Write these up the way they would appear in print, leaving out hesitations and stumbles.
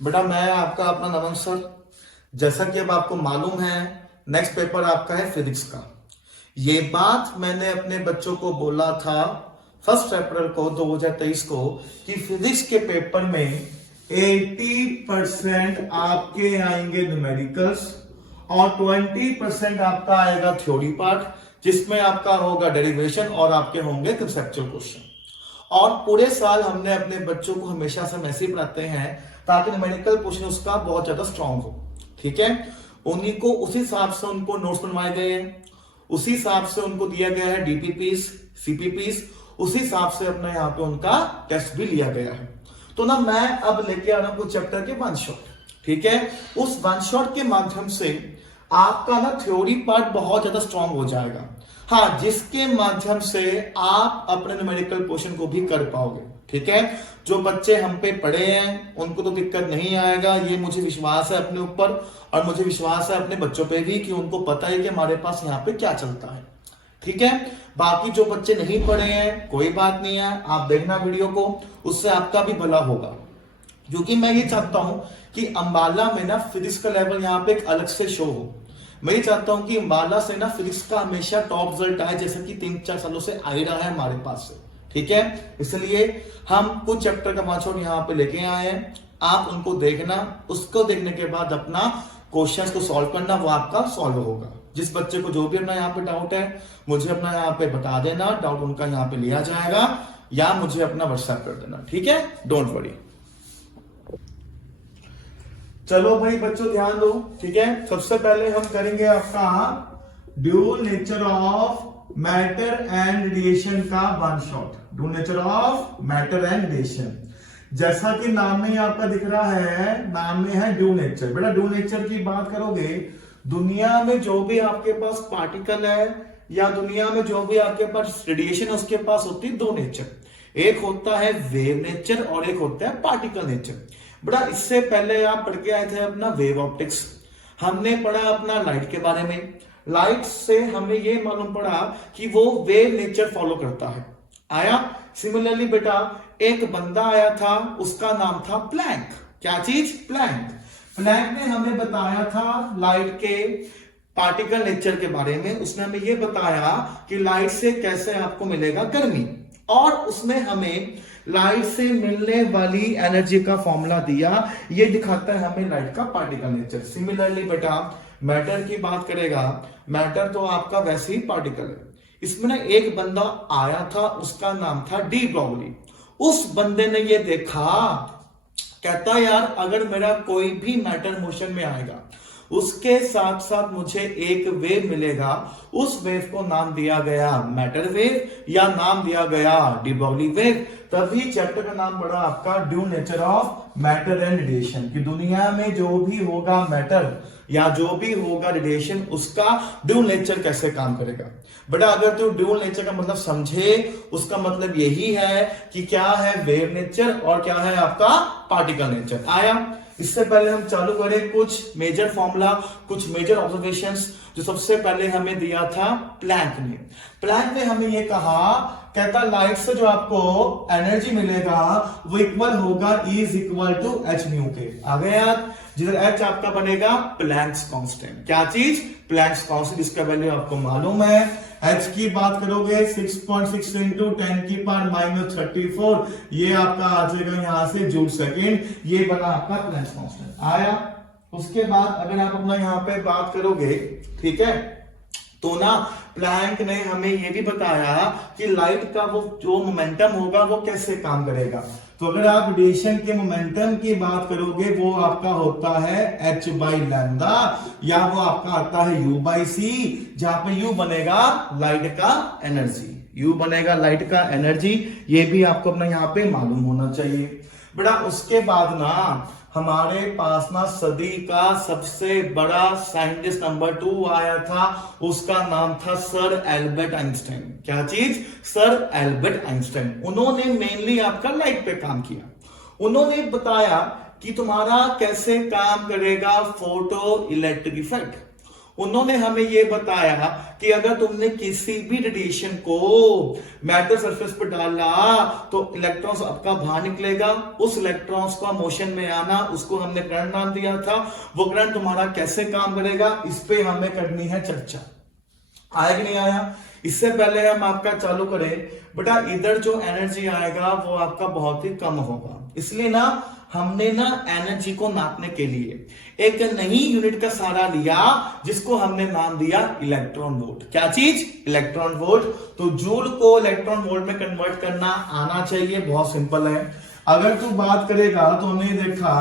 बेटा मैं आपका अपना नमन सर। जैसा कि अब आपको मालूम है, नेक्स्ट पेपर आपका है फिजिक्स का। ये बात मैंने अपने बच्चों को बोला था 1 अप्रैल को 2023 को कि फिजिक्स के पेपर में 80% आपके आएंगे न्यूमेरिकल्स और 20% आपका आएगा थ्योरी पार्ट, जिसमें आपका होगा डेरिवेशन और आपके होंगे कंसेप्चुअल क्वेश्चन। और पूरे साल हमने अपने बच्चों को हमेशा से ऐसे ही पढ़ाते हैं ताकि न्यूमेरिकल पोर्शन उसका बहुत ज्यादा स्ट्रांग हो। ठीक है, उन्हीं को उसी हिसाब से उनको नोट्स बनवाए गए हैं, उसी हिसाब से उनको दिया गया है डीपीपीस सीपीपीस, उसी हिसाब से अपना यहाँ पे उनका टेस्ट भी लिया गया है। तो ना मैं अब लेके आ रहा हूं कुछ चैप्टर के वन शॉट। ठीक है, उस वन शॉट के माध्यम से आपका ना थ्योरी पार्ट बहुत ज्यादा स्ट्रांग हो जाएगा। हाँ, जिसके माध्यम से आप अपने न्यूमेरिकल पोर्शन को भी कर पाओगे। ठीक है, जो बच्चे हम पे पढ़े हैं उनको तो दिक्कत नहीं आएगा, ये मुझे विश्वास है अपने ऊपर और मुझे विश्वास है अपने बच्चों पे भी कि उनको पता है कि हमारे पास यहाँ पे क्या चलता है। ठीक है, बाकी जो बच्चे नहीं पढ़े हैं कोई बात नहीं है, आप देखना वीडियो को, उससे आपका भी भला होगा। क्योंकि मैं ये चाहता हूं कि अंबाला में ना फिजिक्स का लेवल यहाँ पे एक अलग से शो हो। मैं ये चाहता हूं कि अंबाला से ना फिजिक्स का हमेशा टॉप रिजल्ट आए, जैसे कि 3-4 सालों से आ ही रहा है हमारे पास से। ठीक है, इसलिए हम कुछ चैप्टर का वाचन यहाँ पे लेके आए हैं, आप उनको देखना, उसको देखने के बाद अपना क्वेश्चंस को सॉल्व करना, वो आपका सॉल्व होगा। जिस बच्चे को जो भी अपना यहाँ पे डाउट है मुझे अपना यहाँ पे बता देना, डाउट उनका यहाँ पे लिया जाएगा या मुझे अपना व्हाट्सएप कर देना। ठीक है, डोंट वरी। चलो भाई बच्चों ध्यान दो। ठीक है, सबसे पहले हम करेंगे आपका dual nature of matter and radiation का one shot. Dual nature of matter and radiation, जैसा कि नाम में ही आपका दिख रहा है, नाम में है ड्यूल नेचर। बेटा ड्यूल नेचर की बात करोगे, दुनिया में जो भी आपके पास पार्टिकल है या दुनिया में जो भी आपके पास रेडिएशन है उसके पास होती है दो नेचर, एक होता है वेव नेचर और एक होता है पार्टिकल नेचर। बड़ा इससे पहले आप पढ़ के आए थे अपना वेव ऑप्टिक्स, हमने पढ़ा अपना लाइट के बारे में। लाइट से हमें ये मालूम पड़ा कि वो वेव नेचर फॉलो करता है। आया सिमिलरली बेटा एक बंदा आया था, उसका नाम था प्लैंक। क्या चीज? प्लैंक। प्लैंक ने हमें बताया था लाइट के पार्टिकल नेचर के बारे में। उसने हमें यह बताया कि लाइट से कैसे आपको मिलेगा गर्मी, और उसने हमें लाइट से मिलने वाली एनर्जी का फॉर्मूला दिया। ये दिखाता है हमें लाइट का पार्टिकल नेचर। सिमिलरली बेटा मैटर की बात करेगा, मैटर तो आपका वैसे ही पार्टिकल है। इसमें ना एक बंदा आया था, उसका नाम था डी ब्रॉगली। उस बंदे ने ये देखा, कहता यार अगर मेरा कोई भी मैटर मोशन में आएगा उसके साथ साथ मुझे एक वेव मिलेगा, उस वेव को नाम दिया गया मैटर वेव या नाम दिया गया डी ब्रॉगली वेव। तभी चैप्टर का नाम पड़ा आपका dual nature of matter and radiation, कि दुनिया में जो भी होगा मैटर या जो भी होगा रेडिएशन उसका ड्यूल नेचर कैसे काम करेगा। बेटा अगर तू ड्यूल नेचर का मतलब समझे, उसका मतलब यही है कि क्या है वेव नेचर और क्या है आपका पार्टिकल नेचर। आया, इससे पहले हम चालू करें कुछ मेजर फॉर्मूला, कुछ मेजर ऑब्जर्वेशंस, जो सबसे पहले हमें दिया था प्लैंक ने। प्लैंक ने हमें यह कहा, कहता लाइट से जो आपको एनर्जी मिलेगा वो इक्वल होगा is equal to H nu के। आ गए यार, जिधर एच आपका बनेगा प्लैंक्स कांस्टेंट। क्या चीज? प्लैंक्स कांस्टेंट, इसका वैल्यू आपको मालूम है। एच की बात करोगे 6.6 इंटू 10 की पावर -34, ये आपका आ जाएगा यहां से जूल सेकेंड। ये बना आपका प्लैंक्स कांस्टेंट। आया, उसके बाद अगर आप अपना यहां पे बात करोगे, ठीक है, तो ना प्लैंक ने हमें यह भी बताया कि लाइट का वो जो मोमेंटम होगा वो कैसे काम करेगा। तो अगर आप रेडिएशन के मोमेंटम की बात करोगे वो आपका होता है h बाई लैम्डा, या वो आपका आता है u बाई सी, जहां पे u बनेगा लाइट का एनर्जी। u बनेगा लाइट का एनर्जी, ये भी आपको अपना यहाँ पे मालूम होना चाहिए। बेटा उसके बाद ना हमारे पास ना सदी का सबसे बड़ा साइंटिस्ट नंबर 2 आया था, उसका नाम था सर एल्बर्ट आइंस्टाइन। क्या चीज? Sir Albert Einstein. उन्होंने मेनली आपका लाइट पे काम किया। उन्होंने बताया कि तुम्हारा कैसे काम करेगा फोटो इलेक्ट्रिक इफेक्ट। उन्होंने हमें यह बताया कि अगर तुमने किसी भी रेडिएशन को मैटर सरफेस पर डाला तो इलेक्ट्रॉन्स आपका बाहर निकलेगा, उस इलेक्ट्रॉन्स का मोशन में आना, उसको हमने करंट नाम दिया था। वो करंट तुम्हारा कैसे काम करेगा, इस पे हमें करनी है चर्चा। आया कि नहीं आया? इससे पहले हम आपका चालू करें, बेटा इधर जो एनर्जी आएगा वो आपका बहुत ही कम होगा, इसलिए ना हमने ना एनर्जी को नापने के लिए एक नई यूनिट का सहारा लिया जिसको हमने नाम दिया इलेक्ट्रॉन वोल्ट। क्या चीज? Electron volt. तो जूल को इलेक्ट्रॉन वोल्ट में कन्वर्ट करना आना चाहिए, बहुत सिंपल है। अगर तू बात करेगा तो हमने देखा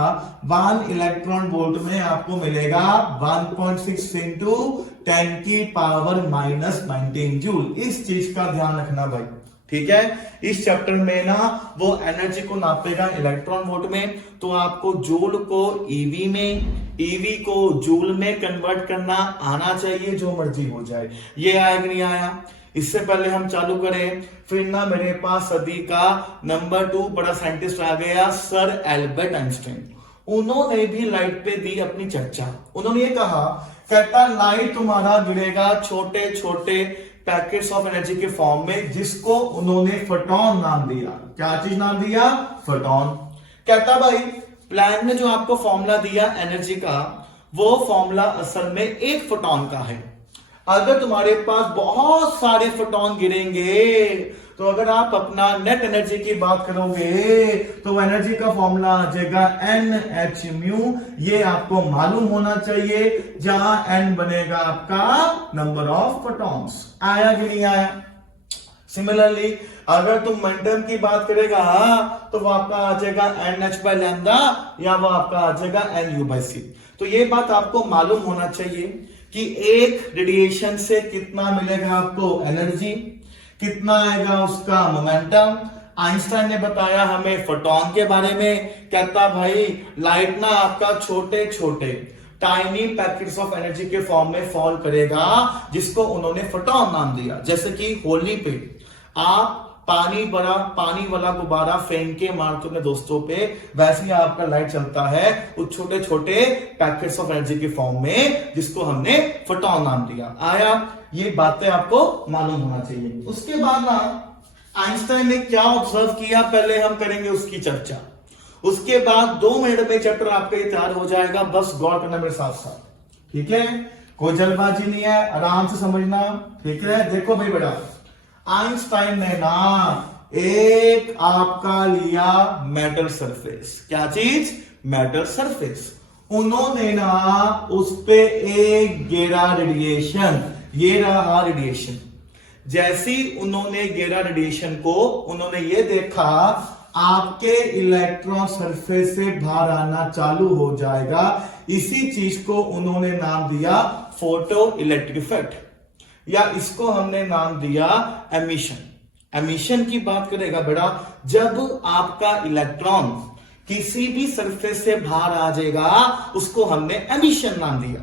1 इलेक्ट्रॉन वोल्ट में आपको मिलेगा 1.6 इंटू 10 की पावर -19 जूल। इस चीज का ध्यान रखना भाई, ठीक है। इस चैप्टर में ना वो एनर्जी को नापेगा इलेक्ट्रॉन वोल्ट में, तो आपको जूल को ईवी में, ईवी को जूल में कन्वर्ट करना आना चाहिए, जो मर्जी हो जाए। ये आया कि नहीं आया? इससे पहले हम चालू करें, फिर ना मेरे पास सदी का नंबर 2 बड़ा साइंटिस्ट आ गया, सर एल्बर्ट आइंस्टाइन। उन्होंने भी लाइट पे दी अपनी चर्चा। उन्होंने ये कहा, कहता लाइट तुम्हारा गिरेगा छोटे छोटे पैकेट्स ऑफ एनर्जी के फॉर्म में, जिसको उन्होंने फोटॉन नाम दिया। क्या चीज नाम दिया? फोटॉन। कहता भाई प्लैंक ने जो आपको फॉर्मूला दिया एनर्जी का, वो फॉर्मूला असल में एक फोटॉन का है। अगर तुम्हारे पास बहुत सारे फोटॉन गिरेंगे तो अगर आप अपना नेट एनर्जी की बात करोगे तो एनर्जी का फॉर्मूला आ जाएगा NH/μ। ये आपको मालूम होना चाहिए, जहां N बनेगा आपका नंबर ऑफ फोटॉन्स। आया कि नहीं आया? सिमिलरली अगर तुम मोमेंटम की बात करेगा तो वो आपका आ जाएगा NH/λ या वो आपका आ जाएगा NU/c। तो ये बात आपको मालूम होना चाहिए कि एक रेडिएशन से कितना मिलेगा आपको एनर्जी, कितना आएगा उसका मोमेंटम। आइंस्टाइन ने बताया हमें फोटॉन के बारे में, कहता भाई लाइट ना आपका छोटे छोटे टाइनी पैकेट्स ऑफ एनर्जी के फॉर्म में फॉल करेगा, जिसको उन्होंने फोटॉन नाम दिया। जैसे कि होली पे आप पानी वाला गुब्बारा फेंक के मारते अपने दोस्तों पे, वैसे ही आपका लाइट चलता है उस छोटे छोटे पैकेट्स ऑफ एनर्जी के फॉर्म में, जिसको हमने फोटॉन नाम दिया। आया? ये बातें आपको मालूम होना चाहिए। उसके बाद ना आइंस्टाइन ने क्या ऑब्जर्व किया, पहले हम करेंगे उसकी चर्चा। उसके बाद 2 मिनट में चैप्टर आपका तैयार हो जाएगा, बस गौर करना मेरे साथ साथ, ठीक है? कोई जल्दबाजी नहीं है, आराम से समझना, ठीक है? देखो भाई बेटा, आइंस्टाइन ने ना एक आपका लिया मेटल सरफेस। क्या चीज? Metal surface. उन्होंने ना उस पे एक गिरा रेडिएशन, ये रहा रेडिएशन। जैसी उन्होंने गिरा रेडिएशन को, उन्होंने ये देखा आपके इलेक्ट्रॉन सरफेस से बाहर आना चालू हो जाएगा। इसी चीज को उन्होंने नाम दिया फोटो इलेक्ट्रिक इफेक्ट, या इसको हमने नाम दिया एमिशन। एमिशन की बात करेगा बेटा, जब आपका इलेक्ट्रॉन किसी भी सरफेस से बाहर आ जाएगा, उसको हमने एमिशन नाम दिया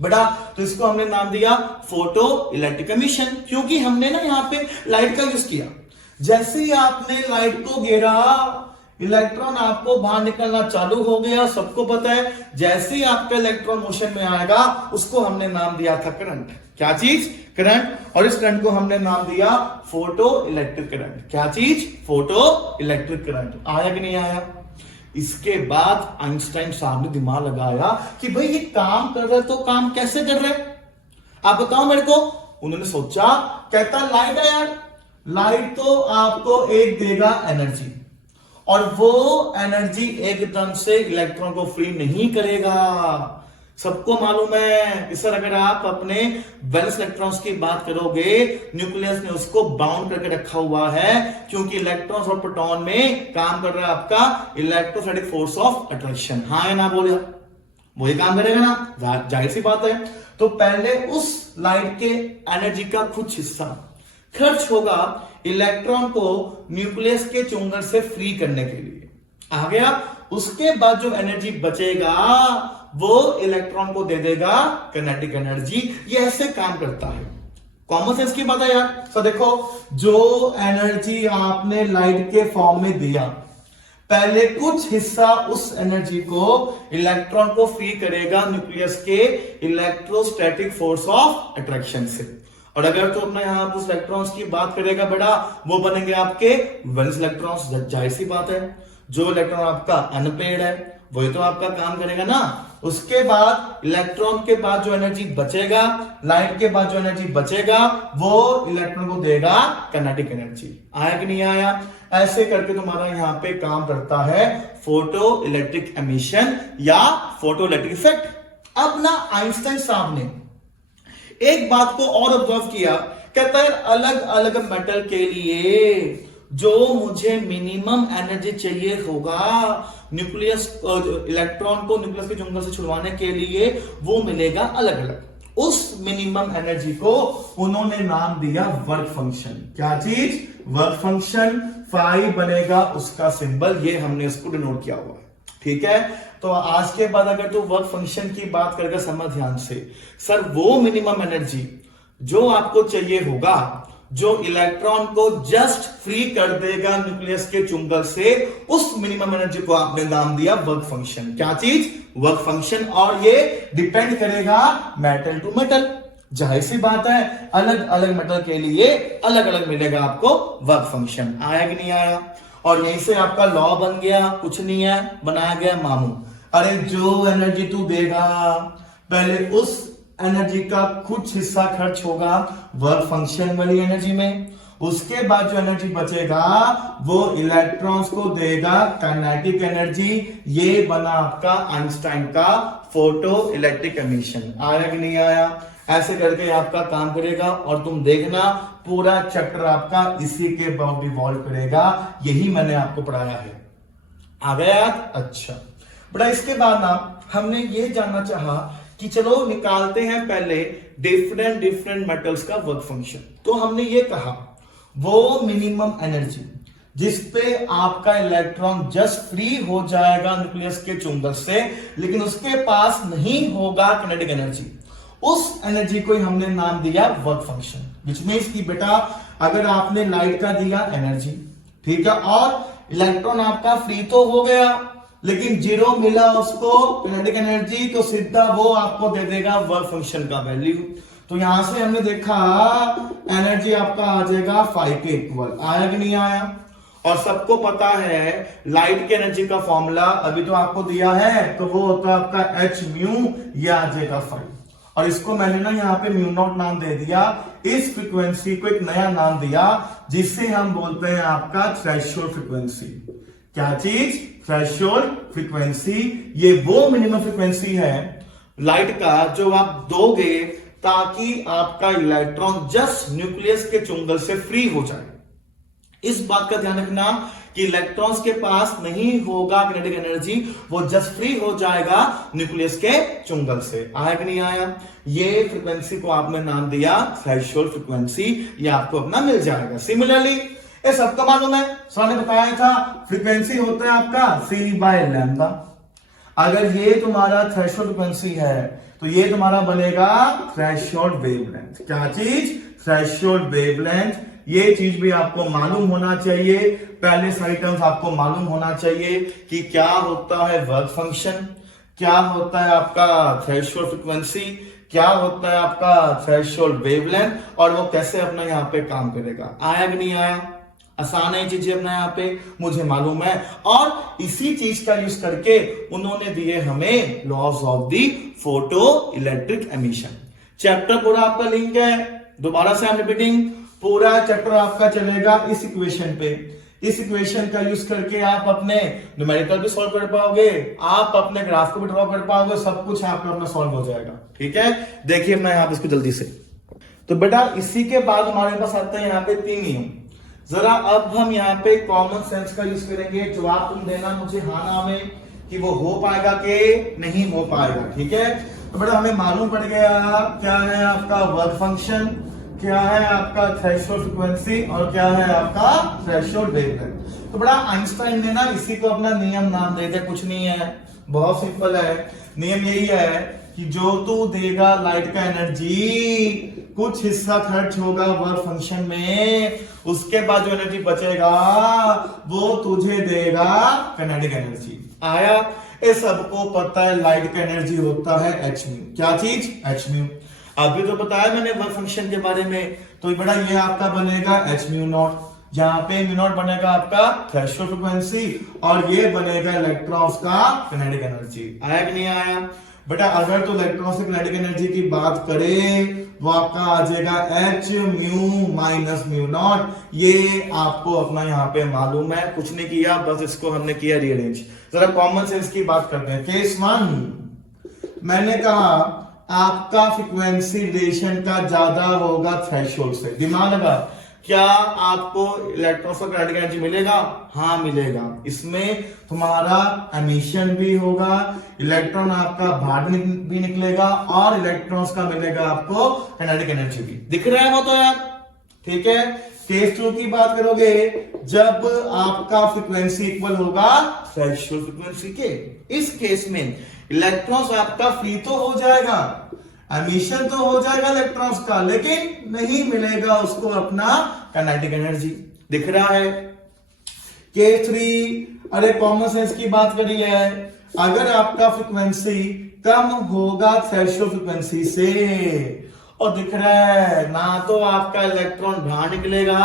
बेटा। तो इसको हमने नाम दिया फोटो इलेक्ट्रिक एमिशन, क्योंकि हमने ना यहां पे लाइट का यूज किया। जैसे ही आपने लाइट को घेरा, इलेक्ट्रॉन आपको बाहर निकलना चालू हो गया। सबको पता है जैसे ही आपका इलेक्ट्रॉन मोशन में आएगा, उसको हमने नाम दिया था करंट। क्या चीज? करंट। और इस करंट को हमने नाम दिया फोटो इलेक्ट्रिक करंट। क्या चीज? Photo electric current. आया कि नहीं आया? इसके बाद आइंस्टाइन साहब ने दिमाग लगाया कि भाई ये काम कर रहे, तो काम कैसे कर रहे, आप बताओ मेरे को। उन्होंने सोचा, कहता लाइट है यार, लाइट तो आपको एक देगा एनर्जी, और वो एनर्जी एकदम से इलेक्ट्रॉन को फ्री नहीं करेगा। सबको मालूम है कि सर अगर आप अपने वैलेंस इलेक्ट्रॉन्स की बात करोगे, न्यूक्लियस ने उसको बाउंड करके रखा हुआ है, क्योंकि इलेक्ट्रॉन्स और प्रोटॉन में काम कर रहा है आपका इलेक्ट्रोस्टैटिक फोर्स ऑफ अट्रैक्शन। हाँ या ना बोले? वही काम करेगा ना, जाहिर सी बात है। तो पहले उस लाइट के एनर्जी का कुछ हिस्सा खर्च होगा इलेक्ट्रॉन को न्यूक्लियस के चुंगल से फ्री करने के लिए। आ गया? उसके बाद जो एनर्जी बचेगा वो इलेक्ट्रॉन को दे देगा काइनेटिक एनर्जी। ये ऐसे काम करता है। कॉमन सेंस की बात है यार। तो देखो, जो एनर्जी आपने लाइट के फॉर्म में दिया, पहले कुछ हिस्सा उस एनर्जी को इलेक्ट्रॉन को फ्री करेगा न्यूक्लियस के इलेक्ट्रोस्टैटिक फोर्स ऑफ अट्रैक्शन से। और अगर तो अपना यहां पर इलेक्ट्रॉन्स की बात करेगा बेटा, वो बनेंगे आपके वैलेंस इलेक्ट्रॉन्स। जाहिर सी बात है, जो इलेक्ट्रॉन आपका अनपेड है वही तो आपका काम करेगा ना। उसके बाद इलेक्ट्रॉन के बाद जो एनर्जी बचेगा, लाइट के बाद जो एनर्जी बचेगा, वो इलेक्ट्रॉन को देगा काइनेटिक एनर्जी। आया कि नहीं आया? ऐसे करके तुम्हारा यहां पे काम करता है फोटो इलेक्ट्रिक एमिशन या फोटो इलेक्ट्रिक इफेक्ट। अब ना आइंस्टाइन साहब ने एक बात को और ऑब्जर्व किया, कहता है अलग अलग मेटल के लिए जो मुझे मिनिमम एनर्जी चाहिए होगा न्यूक्लियस इलेक्ट्रॉन को न्यूक्लियस के चुंबक से छुड़वाने के लिए, वो मिलेगा अलग अलग। उस मिनिमम एनर्जी को उन्होंने नाम दिया वर्क फंक्शन। क्या चीज? Work function. फाई बनेगा उसका सिंबल, ये हमने इसको डिनोट किया हुआ है। ठीक है, तो आज के बाद अगर तो वर्क फंक्शन की बात करके समझ ध्यान से, सर वो मिनिमम एनर्जी जो आपको चाहिए होगा, जो इलेक्ट्रॉन को जस्ट फ्री कर देगा न्यूक्लियस के चुंबक से, उस मिनिमम एनर्जी को आपने नाम दिया वर्क फंक्शन। क्या चीज? Work function. और ये डिपेंड करेगा मेटल टू मेटल। जाहिर सी बात है, अलग अलग मेटल के लिए अलग अलग मिलेगा आपको वर्क फंक्शन। आया कि नहीं आया? और यहीं से आपका लॉ बन गया, कुछ नहीं है, बनाया गया मामू। अरे जो एनर्जी तू देगा, पहले उस एनर्जी का कुछ हिस्सा खर्च होगा वर्क फंक्शन वाली एनर्जी में, उसके बाद जो एनर्जी बचेगा वो इलेक्ट्रॉन्स को देगा काइनेटिक एनर्जी। ये बना आपका आइंस्टाइन का फोटो इलेक्ट्रिक एमिशन। आया कि नहीं आया? ऐसे करके आपका काम करेगा और तुम देखना पूरा चैप्टर आपका इसी के अबाउट रिवॉल्व करेगा। यही मैंने आपको पढ़ाया है। आ गया याद? अच्छा बड़ा, इसके बाद ना हमने ये जानना चाहा कि चलो निकालते हैं पहले डिफरेंट मेटल्स का वर्क फंक्शन। तो हमने ये कहा वो मिनिमम एनर्जी जिसपे आपका इलेक्ट्रॉन जस्ट फ्री हो जाएगा न्यूक्लियस के चुंबक से, लेकिन उसके पास नहीं होगा काइनेटिक एनर्जी, उस एनर्जी को ही हमने नाम दिया वर्क फंक्शन। विच मींस कि बेटा अगर आपने लाइट का दिया एनर्जी, ठीक है, और इलेक्ट्रॉन आपका फ्री तो हो गया लेकिन जीरो मिला उसको काइनेटिक एनर्जी, तो सीधा वो आपको दे देगा वर्क फंक्शन का वैल्यू। तो यहां से हमने देखा एनर्जी आपका आ जाएगा 5 के इक्वल। आया कि नहीं आया? और सबको पता है लाइट की एनर्जी का फॉर्मूला अभी तो आपको दिया है, तो वो होता है आपका h म्यू, ये आ जाएगा 5। और इसको मैंने ना यहाँ पे म्यू नॉट नाम दे दिया, इस फ्रीक्वेंसी को एक नया नाम दिया जिससे हम बोलते हैं आपका थ्रेशोल्ड फ्रीक्वेंसी। क्या चीज? Threshold frequency. ये वो मिनिमम फ्रीक्वेंसी है लाइट का जो आप दोगे ताकि आपका इलेक्ट्रॉन जस्ट न्यूक्लियस के चुंबक से फ्री हो जाए। इस बात का ध्यान रखना कि इलेक्ट्रॉन्स के पास नहीं होगा काइनेटिक एनर्जी, वो जस्ट फ्री हो जाएगा न्यूक्लियस के चुंबक से। आया कि नहीं आया? ये फ्रीक्वेंसी को आपने नाम दिया थ्रेशोल्ड फ्रीक्वेंसी, ये आपको अपना मिल जाएगा। सिमिलरली ये सबका मालूम है, सर ने बताया था फ्रीक्वेंसी होता है आपका c/λ। अगर ये तुम्हारा थ्रेशोल्ड फ्रीक्वेंसी है तो ये तुम्हारा बनेगा थ्रेशोल्ड वेवलेंथ। क्या चीज? Threshold wavelength. ये चीज भी आपको मालूम होना चाहिए, पहले सारी टर्म्स आपको मालूम होना चाहिए कि क्या होता है वर्क फंक्शन, क्या होता है आपका थ्रेशोल्ड फ्रीक्वेंसी, क्या होता है आपका थ्रेशोल्ड वेवलेंथ, और वो कैसे अपना यहाँ पे काम करेगा। आया कि नहीं आया? आसान है चीजें अपना यहाँ पे, मुझे मालूम है। और इसी चीज का यूज करके उन्होंने दिए हमें laws of the photo electric emission. Chapter पूरा आपका लिंक है, दोबारा से आई एम रिपीटिंग, पूरा चैप्टर आपका चलेगा इस इक्वेशन पे। इस इक्वेशन का यूज करके आप अपने न्यूमेरिकल भी सॉल्व कर पाओगे, आप अपने ग्राफ को भी ड्रॉ कर पाओगे, सब कुछ आपका अपना सॉल्व हो जाएगा। ठीक है, देखिए मैं यहाँ पे इसको जल्दी से। तो बेटा इसी के बाद हमारे पास आता है यहाँ पे 3 नियम। जरा अब हम यहाँ पे कॉमन सेंस का यूज करेंगे। जवाब तुम देना मुझे हाँ ना में कि वो हो पाएगा कि नहीं हो पाएगा। ठीक है, तो बेटा हमें मालूम पड़ गया क्या है आपका वर्क फंक्शन, क्या है आपका थ्रेशोल्ड फ्रीक्वेंसी, और क्या है आपका थ्रेशोल्ड वेवलेंथ। तो बड़ा आइंस्टाइन ने ना इसी को अपना नियम नाम दे दिया। कुछ नहीं है, बहुत सिंपल है। नियम यही है कि जो तू देगा लाइट का एनर्जी, कुछ हिस्सा खर्च होगा वर्क फंक्शन में, उसके बाद जो एनर्जी बचेगा वो तुझे देगा काइनेटिक एनर्जी। आया? ये सबको पता है लाइट का एनर्जी होता है h म्यू। क्या चीज? h mu. अभी तो बताया मैंने वर्क फंक्शन के बारे में। तो बड़ा ये आपका बनेगा h म्यू नॉट, जहां पे म्यू नॉट बनेगा आपका थ्रेशोल्ड फ्रीक्वेंसी और ये बनेगा इलेक्ट्रॉन्स का काइनेटिक एनर्जी। आया कि नहीं आया? बेटा अगर तो इलेक्ट्रॉन से काइनेटिक एनर्जी की बात करें वो आपका आ जाएगा h mu minus mu naught. ये आपको अपना यहाँ पे मालूम है, कुछ नहीं किया, बस इसको हमने किया रीअरेंज। जरा कॉमन सेंस की बात करते हैं। केस 1 मैंने कहा आपका फ्रीक्वेंसी रिलेशन का ज्यादा होगा थ्रेशोल्ड से। दिमाग लगा, क्या आपको इलेक्ट्रॉन से काइनेटिक एनर्जी मिलेगा? हाँ मिलेगा। इसमें तुम्हारा एमिशन भी होगा, इलेक्ट्रॉन आपका बाहर भी निकलेगा और इलेक्ट्रॉन्स का मिलेगा आपको काइनेटिक एनर्जी भी। दिख रहा है वो तो यार? ठीक है। केस 2 की बात करोगे, जब आपका फ्रीक्वेंसी इक्वल होगा थ्रेशोल्ड फ्रीक्वेंसी के। इस केस में इलेक्ट्रॉन्स आपका फ्री तो हो जाएगा, एमिशन तो हो जाएगा इलेक्ट्रॉन्स का, लेकिन नहीं मिलेगा उसको अपना काइनेटिक एनर्जी। दिख रहा है? केस 3, अरे कॉमन सेंस की बात करी है, अगर आपका फ्रीक्वेंसी कम होगा थ्रेशोल्ड फ्रीक्वेंसी से, और दिख रहा है ना तो आपका इलेक्ट्रॉन बाहर निकलेगा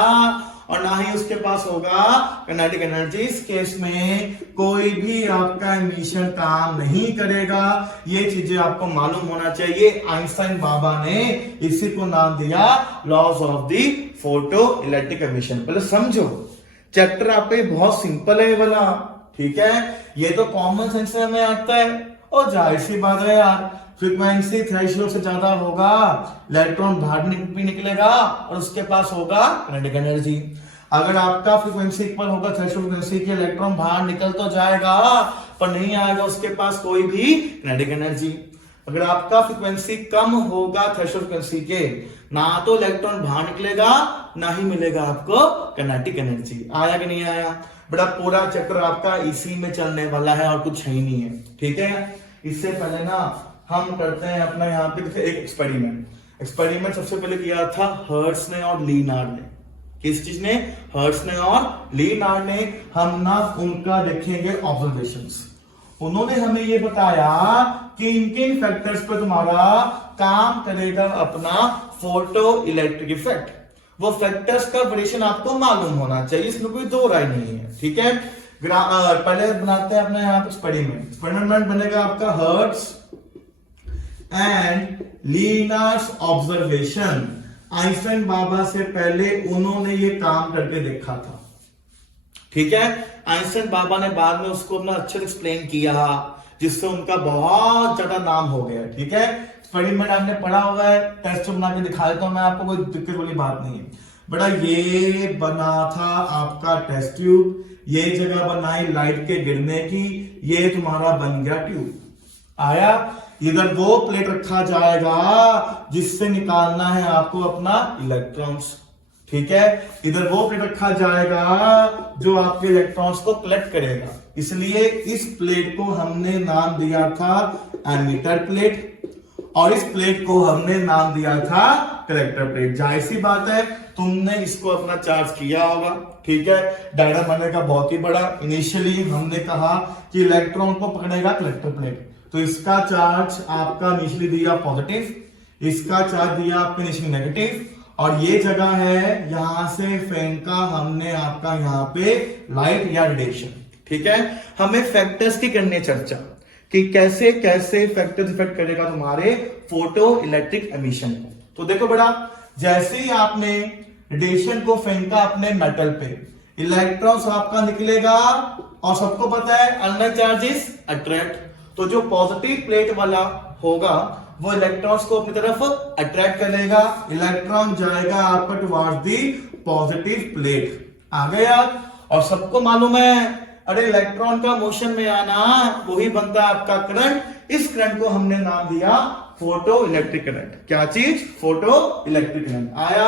और ना ही उसके पास होगा काइनेटिक एनर्जी, इस केस में कोई भी आपका एमिशन काम नहीं करेगा। ये चीजें आपको मालूम होना चाहिए। आइंस्टाइन बाबा ने इसी को नाम दिया laws of the photo electric emission. पहले समझो, चैप्टर आपका बहुत सिंपल है वाला, ठीक है। ये तो कॉमन सेंस में हमें आता है और जाहिर सी बात है यार, फ्रीक्वेंसी थ्रेशोल्ड से ज्यादा होगा, इलेक्ट्रॉन बाहर भी निकलेगा और उसके पास होगा काइनेटिक एनर्जी। अगर आपका फ्रीक्वेंसी इक्वल होगा थ्रेशोल्ड फ्रीक्वेंसी के, इलेक्ट्रॉन बाहर निकल तो जाएगा पर नहीं आएगा उसके पास कोई भी काइनेटिक एनर्जी। अगर आपका फ्रीक्वेंसी कम होगा थ्रेशोल्ड फ्रीक्वेंसी के, ना तो इलेक्ट्रॉन बाहर निकलेगा ना ही मिलेगा आपको काइनेटिक एनर्जी। आया कि नहीं आया? बड़ा पूरा चैप्टर आपका इसी में चलने वाला है और कुछ है ही नहीं है, ठीक है। इससे पहले ना हम करते हैं अपना यहाँ पे एक एक्सपेरिमेंट सबसे पहले किया था हर्ट्ज ने और लीनार्ड ने। किस चीज ने? हर्ट्ज ने और लीनार्ड ने। हम ना उनका देखेंगे ऑब्जर्वेशंस। उन्होंने हमें ये बताया कि इन किन फैक्टर्स पर तुम्हारा काम करेगा अपना फोटो इलेक्ट्रिक इफेक्ट। वो फैक्टर्स का वेरिएशन आपको मालूम होना चाहिए, इसमें कोई दो राय नहीं है, ठीक है। पहले बनाते हैं अपना यहाँ पे एक्सपेरिमेंट बनेगा आपका हर्ट्ज एंड लीनार्ड्स ऑब्जर्वेशन। आइंस्टाइन बाबा से पहले उन्होंने ये काम करके देखा था, ठीक है। आइंस्टाइन बाबा ने बाद में उसको अपना अच्छे से एक्सप्लेन किया, जिससे उनका बहुत ज्यादा नाम हो गया, ठीक है। एक्सपेरिमेंट आपने पढ़ा हुआ है, टेस्ट बना के दिखा देता हूं मैं आपको, कोई दिक्कत वाली बात नहीं है। बड़ा ये बना था आपका टेस्ट ट्यूब, ये जगह बनाई लाइट के गिरने की, ये तुम्हारा बन गया ट्यूब। आया? इधर वो प्लेट रखा जाएगा जिससे निकालना है आपको अपना इलेक्ट्रॉन्स, ठीक है। इधर वो प्लेट रखा जाएगा जो आपके इलेक्ट्रॉन्स को कलेक्ट करेगा। इसलिए इस प्लेट को हमने नाम दिया था एमिटर प्लेट और इस प्लेट को हमने नाम दिया था कलेक्टर प्लेट। जाहिर सी बात है तुमने इसको अपना चार्ज किया होगा, ठीक है। डायग्राम बनेगा बहुत ही बड़ा। इनिशियली हमने कहा कि इलेक्ट्रॉन को पकड़ेगा कलेक्टर प्लेट, तो इसका चार्ज आपका इनिशियली दिया पॉजिटिव, इसका चार्ज दिया आपके इनिशियली नेगेटिव, और ये जगह है यहां से फेंका हमने आपका यहाँ पे लाइट या रेडिएशन, ठीक है। हमें फैक्टर्स की करनी चर्चा कि कैसे कैसे फैक्टर्स इफेक्ट करेगा तुम्हारे फोटो इलेक्ट्रिक एमिशन को। तो देखो बड़ा, जैसे ही आपने रेडिएशन को फेंका अपने मेटल पे, इलेक्ट्रॉन्स आपका निकलेगा और सबको पता है अनलाइन चार्ज इज अट्रैक्ट। तो जो पॉजिटिव प्लेट वाला होगा वो इलेक्ट्रॉन्स को अपनी तरफ अट्रैक्ट करेगा, इलेक्ट्रॉन जाएगा आपका टुवर्ड्स दी पॉजिटिव प्लेट। आ गया? और सबको मालूम है, अरे इलेक्ट्रॉन का मोशन में आना वही बनता है आपका करंट। इस करंट को हमने नाम दिया फोटो इलेक्ट्रिक करंट। क्या चीज? Photo electric current. आया?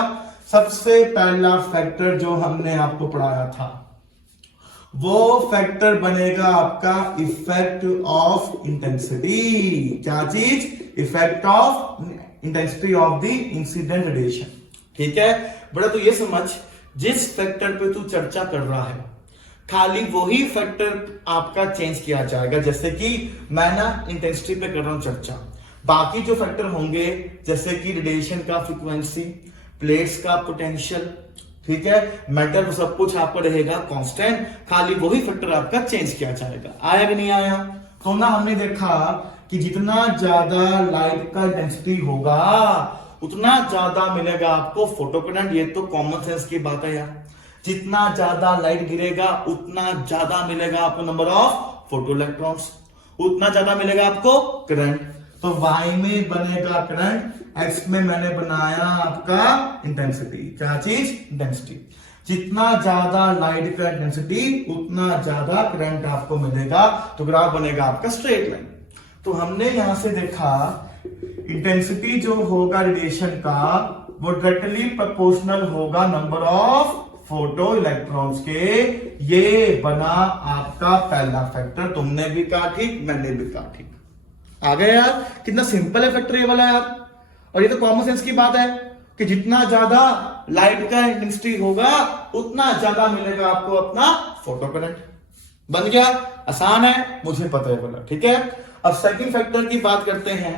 सबसे पहला फैक्टर जो हमने आपको पढ़ाया था वो फैक्टर बनेगा आपका इफेक्ट ऑफ इंटेंसिटी। क्या चीज? Effect of intensity of the incident radiation. ठीक है बड़ा, तो ये समझ, जिस फैक्टर पे तू चर्चा कर रहा है खाली वही फैक्टर आपका चेंज किया जाएगा। जैसे कि मैं ना इंटेंसिटी पे कर रहा हूं चर्चा, बाकी जो फैक्टर होंगे जैसे कि रेडिएशन का फ्रीक्वेंसी, प्लेट्स का पोटेंशियल, ठीक है, मेटल, सब कुछ आपका रहेगा कांस्टेंट, खाली वही फैक्टर आपका चेंज किया जाएगा। आया कि नहीं आया? तो ना हमने देखा कि जितना ज्यादा लाइट का डेंसिटी होगा उतना ज्यादा मिलेगा आपको फोटो करंट। ये तो कॉमन सेंस की बात है यार। जितना ज्यादा लाइट गिरेगा उतना ज्यादा मिलेगा आपको नंबर ऑफ फोटो इलेक्ट्रॉन्स, उतना ज्यादा मिलेगा आपको करंट। तो y में बनेगा करंट, x में मैंने बनाया आपका इंटेंसिटी। क्या चीज? इंटेंसिटी। जितना ज्यादा लाइट का इंटेंसिटी उतना ज्यादा करंट आपको मिलेगा, तो ग्राफ बनेगा आपका स्ट्रेट लाइन। तो हमने यहां से देखा इंटेंसिटी जो होगा रेडिएशन का वो डायरेक्टली प्रोपोर्शनल होगा नंबर ऑफ फोटो इलेक्ट्रॉन्स के। ये बना आपका पहला फैक्टर। तुमने भी कहा ठीक, मैंने भी कहा ठीक। आ गया यार? कितना सिंपल है फैक्टर ये वाला यार। और ये तो कॉमन सेंस की बात है कि जितना ज्यादा लाइट का इंटेंसिटी होगा उतना ज्यादा मिलेगा आपको अपना फोटो करंट। बन गया? आसान है, मुझे पता है बोला। ठीक है, अब सेकंड फैक्टर की बात करते हैं।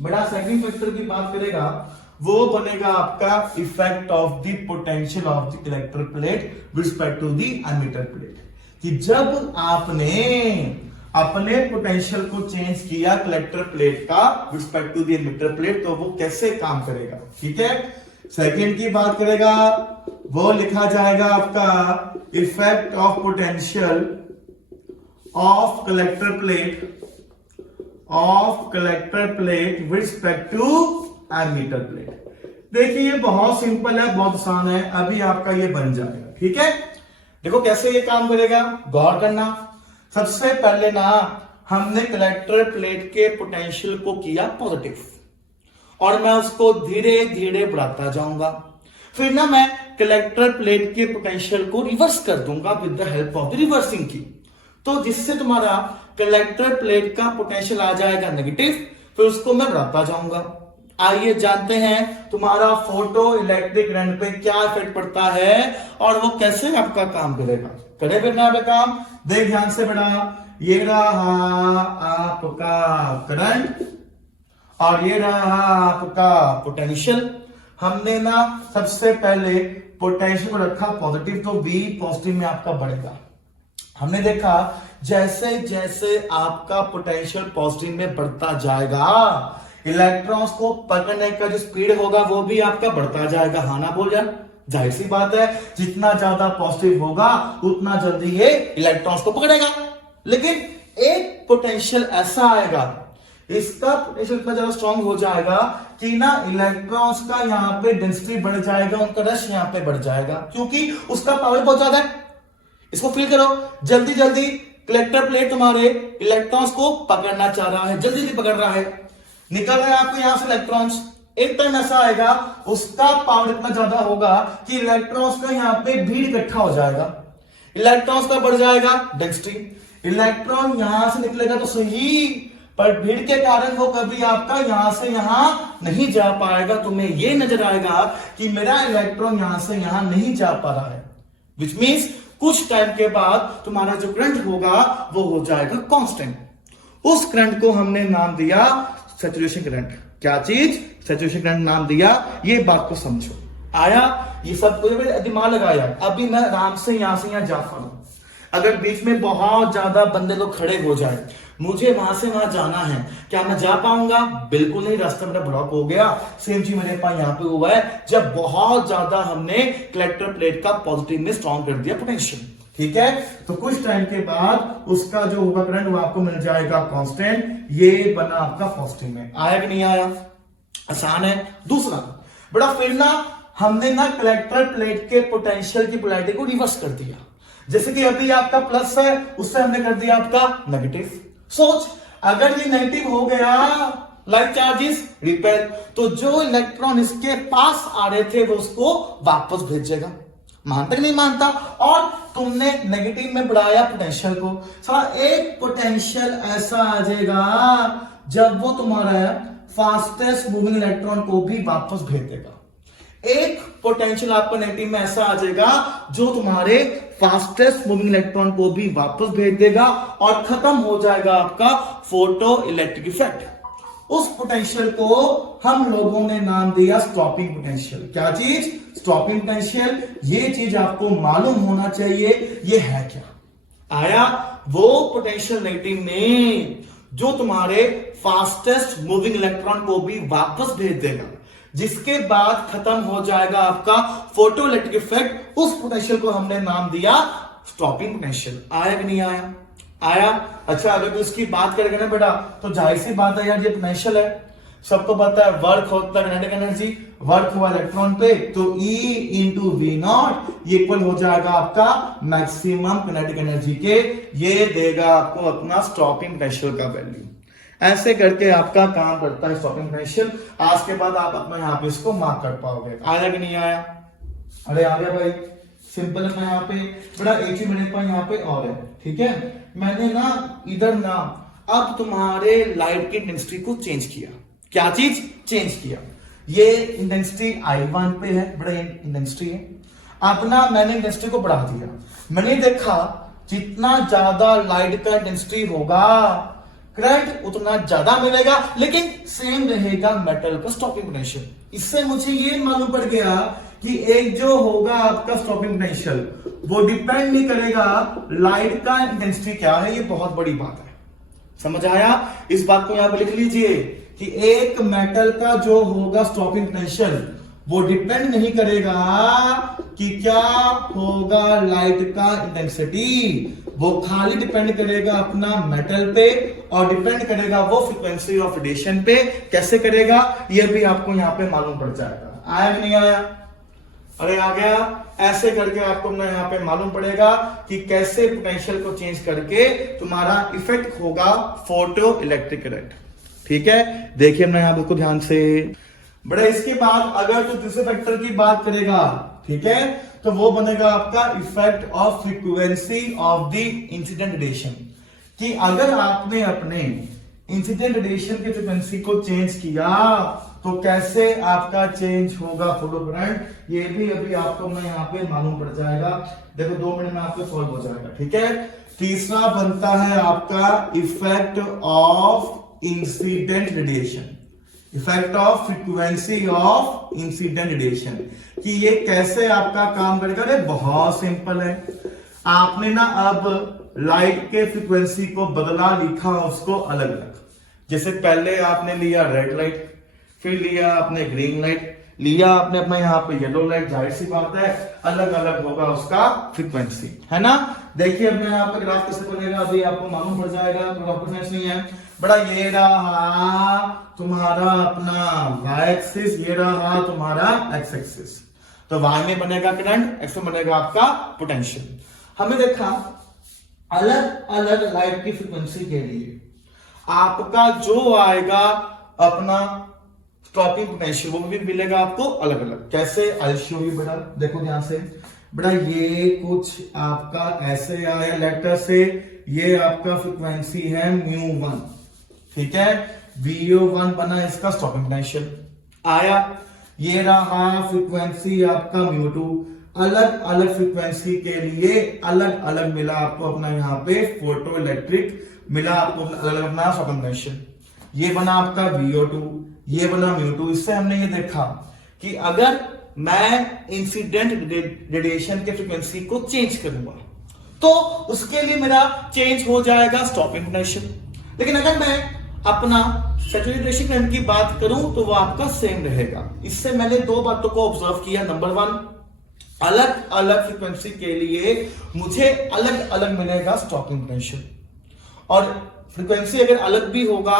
बड़ा सेकंड फैक्टर की बात करेगा वो बनेगा आपका effect of the potential of the collector plate with respect to the emitter plate. कि जब आपने अपने पोटेंशियल को चेंज किया कलेक्टर प्लेट का with respect to the emitter plate, तो वो कैसे काम करेगा। ठीक है, सेकंड की बात करेगा वो लिखा जाएगा आपका effect of potential of collector plate with respect to emitter plate. देखिए ये बहुत सिंपल है, बहुत आसान है, अभी आपका ये बन जाएगा। ठीक है, देखो कैसे ये काम करेगा, गौर करना। सबसे पहले ना हमने कलेक्टर प्लेट के पोटेंशियल को किया पॉजिटिव और मैं उसको धीरे धीरे बढ़ाता जाऊंगा। फिर ना मैं कलेक्टर प्लेट के पोटेंशियल को रिवर्स कर दूंगा with the help of the reversing की, तो जिससे तुम्हारा कलेक्टर प्लेट का पोटेंशियल आ जाएगा नेगेटिव, फिर उसको मैं बढ़ाता जाऊंगा। आइए जानते हैं तुम्हारा फोटो इलेक्ट्रिक करंट पे क्या इफेक्ट पड़ता है और वो कैसे आपका काम करेगा। करे फिर ना काम, देख ध्यान से बेटा, ये रहा आपका करंट और ये रहा आपका पोटेंशियल। हमने ना सबसे पहले पोटेंशियल को रखा पॉजिटिव, तो V पॉजिटिव में आपका बढ़ेगा। हमने देखा जैसे जैसे आपका पोटेंशियल पॉजिटिव में बढ़ता जाएगा इलेक्ट्रॉन्स को पकड़ने का जो स्पीड होगा वो भी आपका बढ़ता जाएगा। हाँ ना बोल यार, जाहिर सी बात है, जितना ज्यादा पॉजिटिव होगा उतना जल्दी ये इलेक्ट्रॉन्स को पकड़ेगा। लेकिन एक पोटेंशियल ऐसा आएगा, इसका पोटेंशियल इतना ज्यादा स्ट्रांग हो जाएगा कि ना इलेक्ट्रॉन्स का यहाँ पे डेंसिटी बढ़ जाएगा, उनका रश यहाँ पे बढ़ जाएगा, क्योंकि उसका पावर बहुत ज्यादा है। इसको फील करो, जल्दी जल्दी कलेक्टर प्लेट तुम्हारे इलेक्ट्रॉन्स को पकड़ना चाह रहा है, जल्दी जल्दी पकड़ रहा है, निकल रहे आपको यहां से इलेक्ट्रॉन्स। एक टाइम ऐसा आएगा उसका पावर इतना ज्यादा होगा कि इलेक्ट्रॉन्स का यहाँ पे भीड़ इकट्ठा हो जाएगा, इलेक्ट्रॉन्स का बढ़ जाएगा डेंसिटी। इलेक्ट्रॉन यहां से निकलेगा तो सही, पर भीड़ के कारण वो कभी आपका यहां से यहां नहीं जा पाएगा। तुम्हें ये नजर आएगा कि मेरा इलेक्ट्रॉन यहां से यहां नहीं जा पा रहा है, विच मीन्स कुछ टाइम के बाद तुम्हारा जो करंट होगा वो हो जाएगा कांस्टेंट। उस करंट को हमने नाम दिया सैचुरेशन करंट। क्या चीज? सैचुरेशन करंट नाम दिया। ये बात को समझो। आया? ये सब दिमाग लगाया। अभी मैं आराम से यहां जा पा रहा हूं। अगर बीच में बहुत ज्यादा बंदे लोग खड़े हो जाए, मुझे वहां से वहां जाना है, क्या मैं जा पाऊंगा? बिल्कुल नहीं, रास्ता मेरा ब्लॉक हो गया। सेम चीज मेरे पास यहाँ पे हुआ है जब बहुत ज्यादा हमने कलेक्टर प्लेट का पॉजिटिव में स्ट्रॉन्ग कर दिया पोटेंशियल। ठीक है, तो कुछ टाइम के बाद उसका जो होगा करंट वो आपको मिल जाएगा कांस्टेंट। ये बना आपका पॉजिटिव में। आया कि नहीं आया? आसान है। दूसरा बड़ा, फिर ना हमने ना कलेक्टर प्लेट के पोटेंशियल की पोलैरिटी को रिवर्स कर दिया। जैसे कि अभी आपका प्लस है, उससे हमने कर दिया आपका नेगेटिव। सोच, अगर ये नेगेटिव हो गया, लाइक चार्जेस रिपेल, तो जो इलेक्ट्रॉन इसके पास आ रहे थे वो उसको वापस भेजेगा। मानता कि नहीं मानता? और तुमने नेगेटिव में बढ़ाया पोटेंशियल को, साला एक पोटेंशियल ऐसा आ जाएगा जब वो तुम्हारा फास्टेस्ट मूविंग इलेक्ट्रॉन को भी वापस भेज देगा। एक पोटेंशियल आपका नेगेटिव में ऐसा आ जाएगा जो तुम्हारे फास्टेस्ट मूविंग इलेक्ट्रॉन को भी वापस भेज देगा और खत्म हो जाएगा आपका फोटो इलेक्ट्रिक इफेक्ट। उस पोटेंशियल को हम लोगों ने नाम दिया स्टॉपिंग पोटेंशियल। क्या चीज? Stopping potential. ये चीज आपको मालूम होना चाहिए ये है क्या। आया वो पोटेंशियल नेगेटिव में जो तुम्हारे फास्टेस्ट मूविंग इलेक्ट्रॉन को भी वापस भेज देगा, जिसके बाद खत्म हो जाएगा आपका फोटो इलेक्ट्रिक इफेक्ट। उस पोटेंशियल को हमने नाम दिया स्टॉपिंग पोटेंशियल। आया कि नहीं आया? आया। अच्छा, अगर तो इसकी बात करेंगे ना बेटा तो जाहिर सी बात है यार, ये पोटेंशियल है, सबको पता है वर्क होता है काइनेटिक एनर्जी, वर्क हुआ इलेक्ट्रॉन पे तो E इंटू वी नॉट ये इक्वल हो जाएगा आपका मैक्सिमम काइनेटिक एनर्जी के। ये देगा आपको अपना स्टॉपिंग पोटेंशियल का वैल्यू। ऐसे करके आपका काम करता है स्टॉपिंग पोटेंशियल। आज के बाद आप अपना यहाँ पे इसको मार्क कर पाओगे। आया कि नहीं आया? अरे आ गया भाई, सिंपल है। मैं यहाँ पे बड़ा एक ही मिनट पर यहाँ पे और है, ठीक है। मैंने ना इधर ना अब तुम्हारे लाइट की इंटेंसिटी को चेंज किया। क्या चीज चेंज किया? ये इंटेंसिटी I1 पे है, बड़ा इंटेंसिटी है। अब ना मैंने इंटेंसिटी को बढ़ा दिया। मैंने देखा जितना ज्यादा लाइट का इंटेंसिटी होगा करंट उतना ज्यादा मिलेगा, लेकिन सेम रहेगा मेटल का स्टॉपिंग पोटेंशियल। इससे मुझे ये मालूम पड़ गया कि एक जो होगा आपका स्टॉपिंग पोटेंशियल वो डिपेंड नहीं करेगा लाइट का इंटेंसिटी क्या है। ये बहुत बड़ी बात है, समझ आया? इस बात को यहां पर लिख लीजिए कि एक मेटल का जो होगा स्टॉपिंग पोटेंशियल वो डिपेंड नहीं करेगा कि क्या होगा लाइट का इंटेंसिटी, वो खाली डिपेंड करेगा अपना मेटल पे और डिपेंड करेगा वो फ्रीक्वेंसी ऑफ रेडिएशन पे। कैसे करेगा ये भी आपको यहां पे मालूम पड़ जाएगा। आया कि नहीं आया? अरे आ गया। ऐसे करके आपको ना यहाँ पे मालूम पड़ेगा कि कैसे पोटेंशियल को चेंज करके तुम्हारा इफेक्ट होगा फोटो इलेक्ट्रिक करंट। ठीक है, देखिए मैं यहाँ बिल्कुल ध्यान से। बड़ा इसके बाद अगर तो दूसरे फैक्टर की बात करेगा, ठीक है, तो वो बनेगा आपका effect of frequency of the incident radiation. कि अगर आपने अपने इंसिडेंट रेडिएशन की फ्रीक्वेंसी को चेंज किया तो कैसे आपका चेंज होगा फोटो करंट, ये भी अभी आपको मैं यहाँ पे मालूम पड़ जाएगा। देखो 2 मिनट में आपको सॉल्व हो जाएगा। ठीक है, तीसरा बनता है आपका effect of incident radiation, effect of frequency of incident radiation. कि ये कैसे आपका काम करेगा? अरे बहुत सिंपल है। आपने ना अब लाइट के फ्रीक्वेंसी को बदला, लिखा उसको अलग अलग। जैसे पहले आपने लिया रेड लाइट, फिर लिया आपने ग्रीन लाइट, लिया आपने अपना यहाँ पे येलो लाइट। जाहिर सी बात है अलग अलग होगा उसका फ्रीक्वेंसी, है ना। देखिए अब मैं यहाँ पे ग्राफ कैसे बनेगा अभी आपको मालूम पड़ जाएगा, तो डॉक्यूमेंट्स नहीं है बड़ा। ये रहा तुम्हारा अपना y एक्सिस, ये रहा तुम्हारा x एक्सिस। तो y में बनेगा करंट, x में बनेगा आपका पोटेंशियल। हमें देखा अलग अलग लाइट की फ्रीक्वेंसी के लिए आपका जो आएगा अपना स्टॉपिंग पोटेंशियल वो भी मिलेगा आपको अलग अलग। कैसे? आई शो यू बेटा, देखो ध्यान से बेटा। ये कुछ आपका ऐसे आया लेटर से, ये आपका फ्रीक्वेंसी है μ1, ठीक है। VO1 बना इसका स्टॉपिंग पोटेंशियल आया। ये रहा फ्रीक्वेंसी आपका μ2। अलग अलग फ्रीक्वेंसी के लिए अलग अलग मिला आपको अपना यहाँ पे फोटो इलेक्ट्रिक मिला आपको अलग अलग अपना स्टॉपिंग पोटेंशियल। ये बना आपका VO2, ये बना μ2। इससे हमने ये देखा कि अगर मैं इंसिडेंट रेडिएशन के फ्रीक्वेंसी को चेंज करूंगा तो उसके लिए मेरा चेंज हो जाएगा स्टॉपिंग पोटेंशियल। लेकिन अगर मैं अपना सैचुरेशन करंट की बात करूं तो वो आपका सेम रहेगा। इससे मैंने 2 बातों को ऑब्जर्व किया। नंबर 1, अलग अलग फ्रीक्वेंसी के लिए मुझे अलग अलग मिलेगा स्टॉपिंग पोटेंशियल, और फ्रीक्वेंसी अगर अलग भी होगा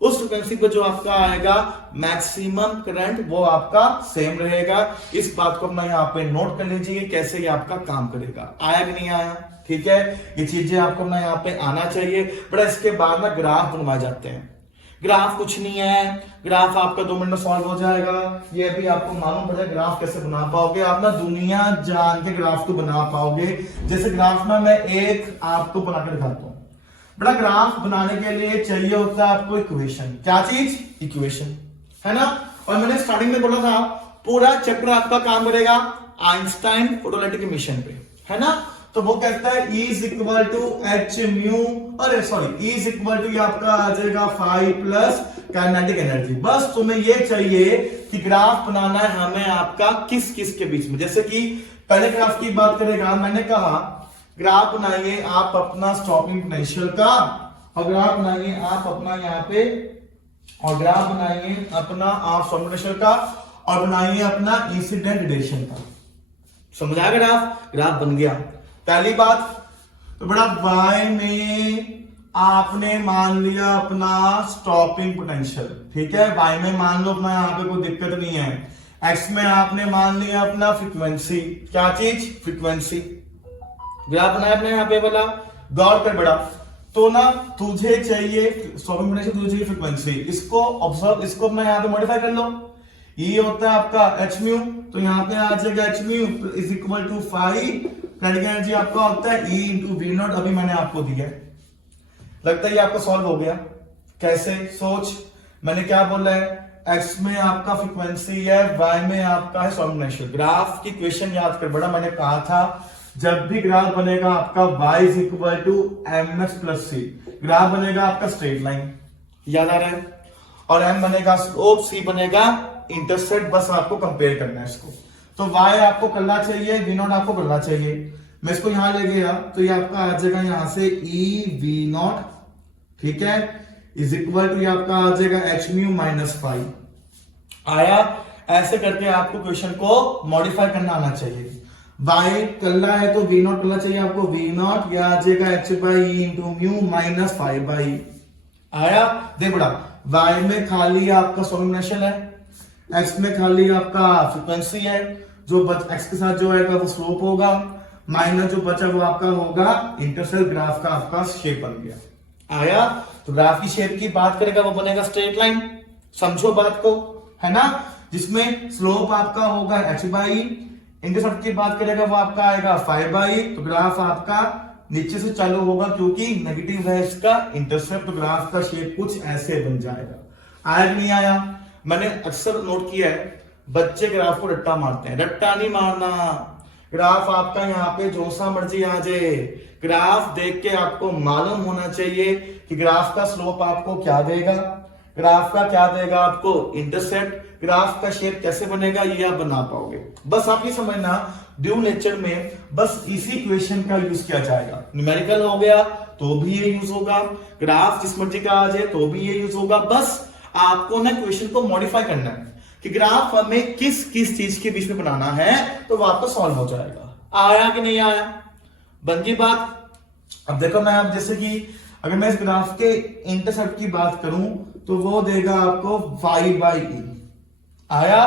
उस फ्रीक्वेंसी पे जो आपका आएगा मैक्सिमम करंट वो आपका सेम रहेगा। इस बात को अपना यहाँ पे नोट कर लीजिए कैसे ये आपका काम करेगा। आया कि नहीं आया? ठीक है, ये चीजें आपको अपना यहाँ पे आना चाहिए। बड़ा इसके बाद ना ग्राफ बनवाए जाते हैं ग्राफ कुछ नहीं है, ग्राफ आपका 2 मिनट में सॉल्व हो जाएगा, ये भी आपको मालूम पड़ेगा ग्राफ कैसे बना पाओगे। आप ना दुनिया जान के ग्राफ को बना पाओगे। जैसे ग्राफ ना मैं एक आपको बना के दिखाता हूं। बड़ा ग्राफ बनाने के लिए चाहिए होता है आपको इक्वेशन। क्या चीज? इक्वेशन, है ना। और मैंने स्टार्टिंग में बोला था पूरा चक्र आपका काम करेगा आइंस्टाइन फोटोइलेक्ट्रिक इक्वेशन पे, है ना। तो वो कहता है E is equal to H mu, अरे sorry, E is equal to ये आपका आ जाएगा फाई प्लस काइनेटिक एनर्जी। बस तुम्हें ये चाहिए कि ग्राफ बनाना है हमें आपका किस किस के बीच में। जैसे कि पहले ग्राफ की बात करेगा, मैंने कहा ग्राफ बनाइए आप अपना स्टॉपिंग पोटेंशियल का, और ग्राफ बनाइए आप अपना यहाँ पे, और ग्राफ बनाइए अपना आप स्टॉपिंग पोटेंशियल का, और बनाइए अपना इंसिडेंट रेडिएशन का। समझ आ गया? ग्राफ बन गया। पहली बात तो बड़ा y में आपने मान लिया अपना स्टॉपिंग पोटेंशियल, ठीक है। y में मान लो अपना, यहाँ पे कोई दिक्कत नहीं है। x में आपने मान लिया अपना फ्रीक्वेंसी। क्या चीज? फ्रीक्वेंसी। ग्राफ बनाया अपने यहाँ पे वाला, गौर कर बड़ा। तो ना तुझे चाहिए स्टॉपिंग पोटेंशियल, तुझे चाहिए फ्रीक्वेंसी। इसको ऑब्जर्व, इसको अपना यहाँ पे मॉडिफाई कर लो। ये होता है आपका एच म्यू, तो यहाँ पे आ जाएगा H mu is equal to five, kinetic energy आपका होता है E इंटू वी नॉट। अभी मैंने आपको दिया, लगता है ये आपका सॉल्व हो गया। कैसे? सोच, मैंने क्या बोला है, x में आपका फ्रीक्वेंसी है, y में आपका है स्टॉपिंग पोटेंशियल। ग्राफ की इक्वेशन याद कर बड़ा, मैंने कहा था जब भी ग्राफ बनेगा आपका y is equal to M X plus C, graph बनेगा आपका स्ट्रेट लाइन, याद आ रहा है, और m बनेगा स्लोप, c बनेगा इंटरसेप्ट। बस आपको कंपेयर करना है इसको। तो y आपको करना चाहिए, v नॉट आपको करना चाहिए। मैं इसको यहां ले गया तो ये आपका आ जाएगा यहां से E v नॉट, ठीक है, इज इक्वल टू ये आपका आ जाएगा एच म्यू माइनस फाइव। आया? ऐसे करके आपको क्वेश्चन को मॉडिफाई करना आना चाहिए। y करना है तो v नॉट करना चाहिए आपको, v नॉट यह आ जाएगा H by E into mu minus five by. आया? देख बड़ा, y में खाली आपका स्टॉपिंग पोटेंशियल है, x में खाली आपका फ्रीक्वेंसी है, जो x के साथ जो आएगा वो स्लोप होगा, माइनस जो बचा वो आपका होगा इंटरसेप्ट। ग्राफ का आपका शेप बन गया। आया? तो ग्राफ की शेप की बात करेगा वो बनेगा स्ट्रेट लाइन। समझो बात को, है ना, जिसमें स्लोप आपका होगा h बाई, इंटरसेप्ट की बात करेगा वो आपका आएगा फाइव बाई। तो ग्राफ आपका नीचे से चालू होगा क्योंकि नेगेटिव है इसका इंटरसेप्ट, तो ग्राफ का शेप कुछ ऐसे बन जाएगा। आया कि नहीं आया? मैंने अक्सर नोट किया है बच्चे ग्राफ को रट्टा मारते हैं। रट्टा नहीं मारना, ग्राफ आपका यहाँ पे जो सा मर्जी आ जाए, ग्राफ देख के आपको मालूम होना चाहिए कि ग्राफ का स्लोप आपको क्या देगा, ग्राफ का क्या देगा आपको इंटरसेप्ट, ग्राफ का शेप कैसे बनेगा ये आप बना पाओगे। बस आप ये समझना ड्यू नेचर में बस इसी इक्वेशन का यूज किया जाएगा। न्यूमेरिकल हो गया तो भी ये यूज होगा, ग्राफ जिस मर्जी का आ जाए तो भी ये यूज होगा। बस आपको ना क्वेश्चन को मॉडिफाई करना है कि ग्राफ हमें किस किस चीज के बीच में बनाना है, तो वो आपको सॉल्व हो जाएगा। आया कि नहीं आया? बन गई बात। अब देखो मैं आप जैसे कि अगर मैं इस ग्राफ के इंटरसेप्ट की बात करूं तो वो देगा आपको y बाई ई। आया?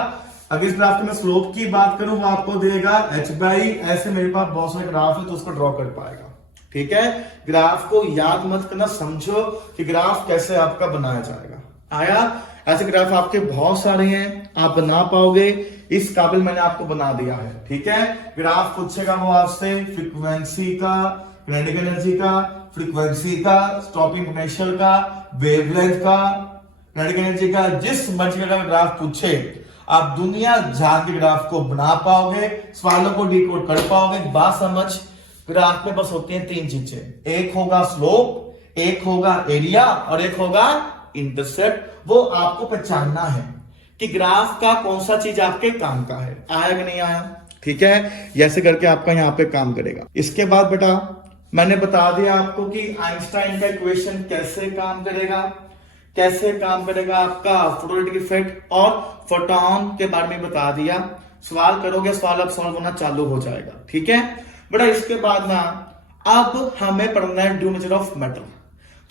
अगर इस ग्राफ के मैं स्लोप की बात करूं वो आपको देगा h बाई। ऐसे मेरे पास बहुत सारे ग्राफ है तो उसको ड्रॉ कर पाएगा, ठीक है। ग्राफ को याद मत करना, समझो कि ग्राफ कैसे आपका बनाया जाएगा। आया? ऐसे ग्राफ आपके बहुत सारे हैं, आप बना पाओगे, इस काबिल मैंने आपको बना दिया है, ठीक है। ग्राफ पूछेगा वो आपसे फ्रीक्वेंसी का, काइनेटिक एनर्जी का, फ्रीक्वेंसी का, स्टॉपिंग पोटेंशियल का, वेवलेंथ का, काइनेटिक एनर्जी का, जिस मर्जी का ग्राफ पूछे आप दुनिया जान के ग्राफ को बना पाओगे, सवालों को डिकोड कर पाओगे। बात समझ, ग्राफ में बस होती हैं तीन चीजें, एक होगा स्लोप, एक होगा एरिया और एक होगा इंटरसेप्ट। वो आपको पहचानना है कि ग्राफ का कौन सा चीज आपके काम का है। आया कि नहीं आया? ठीक है, ऐसे करके आपका यहाँ पे काम करेगा। इसके बाद बेटा मैंने बता दिया आपको कि आइंस्टाइन का इक्वेशन कैसे काम करेगा, कैसे काम करेगा आपका फोटोइलेक्ट्रिक इफेक्ट, और फोटोन के बारे में बता दिया। सवाल करोगे, सवाल अब सॉल्व होना चालू हो जाएगा, ठीक है बेटा। इसके बाद ना अब हमें पढ़ना है ड्यू नेचर ऑफ मैटर।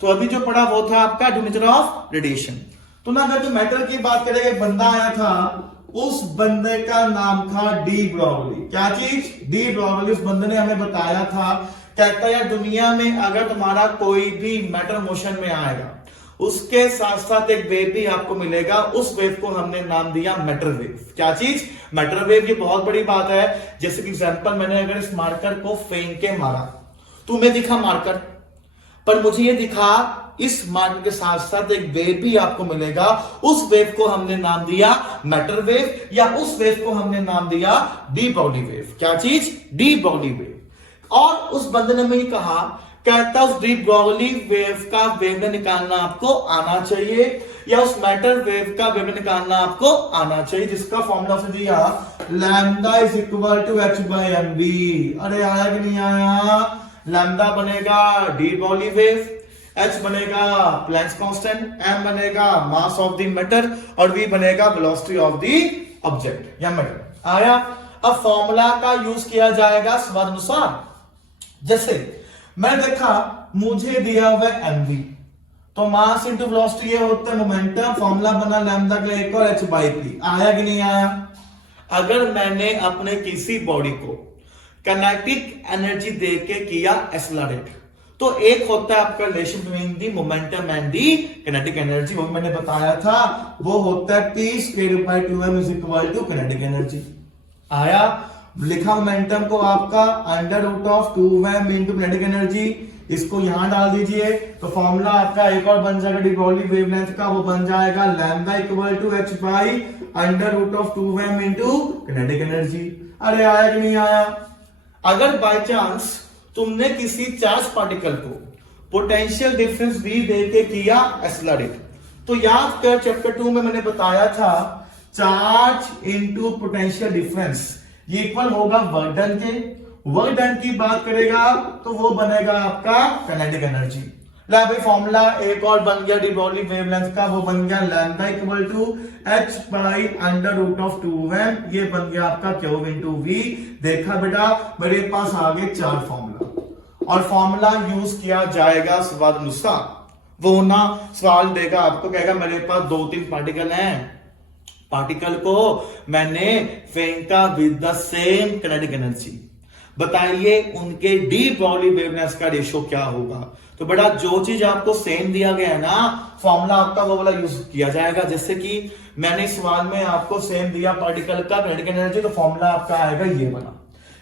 तो अभी जो पढ़ा वो था आपका ड्यू नेचर ऑफ रेडिएशन। तो ना अगर जो मैटर की बात करेगा, एक बंदा आया था, उस बंदे का नाम था डी ब्रॉगली। क्या चीज? De Broglie. उस बंदे ने हमें बताया था, कहता है यार दुनिया में अगर तुम्हारा कोई भी मैटर मोशन में आएगा, उसके साथ साथ एक वेव भी आपको मिलेगा, उस वेव को हमने नाम दिया मैटर वेव। क्या चीज? Matter wave. ये बहुत बड़ी बात है। जैसे कि एग्जांपल, मैंने अगर इस मार्कर को फेंक के मारा, तुम्हें दिखा मार्कर, पर मुझे ये दिखा इस मार्कर के साथ साथ एक वेव भी आपको मिलेगा, उस वेव को हमने नाम दिया मैटर वेव, या उस वेव को हमने नाम दिया डी ब्रॉगली वेव। क्या चीज? D Broglie wave. और उस बंदे ने मुझे कहा, कहता उस डी ब्रॉगली वेव का वेवलेंथ निकालना आपको आना चाहिए, या उस मैटर वेव का वेवलेंथ निकालना आपको आना चाहिए, जिसका फॉर्मूला से दिया lambda is equal to h by M B. अरे आया कि नहीं आया? लैम्डा बनेगा डी ब्रॉगली वेव, h बनेगा प्लैंक्स कांस्टेंट, m बनेगा मास ऑफ द मैटर, और v बनेगा वेलोसिटी ऑफ द ऑब्जेक्ट या मैटर। आया? अब फॉर्मूला का यूज किया जाएगा स्वानुसार। जैसे मैंने देखा मुझे दिया हुआ है mv, तो मास इंटू वेलोसिटी ये होता है मोमेंटम, फॉर्मूला बना लैम्डा के लिए एक और h बाई पी। आया कि नहीं आया? अगर मैंने अपने किसी बॉडी को काइनेटिक एनर्जी देके किया एक्सेलरेट, तो एक होता है आपका relation between the momentum and the kinetic energy, वो मैंने बताया था, वो होता है p square by 2m is equal to kinetic energy. आया? लिखा मोमेंटम को आपका under root of 2m into kinetic energy, इसको यहां डाल दीजिए, तो फॉर्मूला आपका एक और बन जाएगा डी ब्रॉगली वेवलेंथ का, वो बन जाएगा lambda equal to h by under root of 2m into kinetic energy. अरे आया कि नहीं आया? अगर बाय चांस तुमने किसी चार्ज पार्टिकल को पोटेंशियल डिफरेंस v देके किया एक्सेलरेट, तो याद कर चैप्टर 2 में मैंने बताया था चार्ज इनटू पोटेंशियल डिफरेंस ये इक्वल होगा वर्क डन के। वर्क डन की बात करेगा तो वो बनेगा आपका काइनेटिक एनर्जी। ला भाई फॉर्मूला एक और बन गया डी ब्रॉगली वेवलेंथ का, वो बन गया lambda equal to h by under root of 2m, ये बन गया आपका क्यू इंटू वी। देखा बेटा मेरे पास आगे चार फॉर्मूला, और फॉर्मूला यूज किया जाएगा स्वानुसार। वो ना सवाल देगा आपको, कहेगा मेरे पास 2-3 पार्टिकल हैं, पार्टिकल को मैंने फेंका with the same kinetic energy, बताइए उनके डी ब्रॉगली वेवलेंथ का रेशियो क्या होगा। तो बेटा जो चीज आपको सेम दिया गया है ना, फॉर्मूला आपका वो वाला यूज किया जाएगा। जैसे कि मैंने इस सवाल में आपको सेम दिया पार्टिकल का काइनेटिक एनर्जी, तो फॉर्मूला आपका आएगा ये वाला।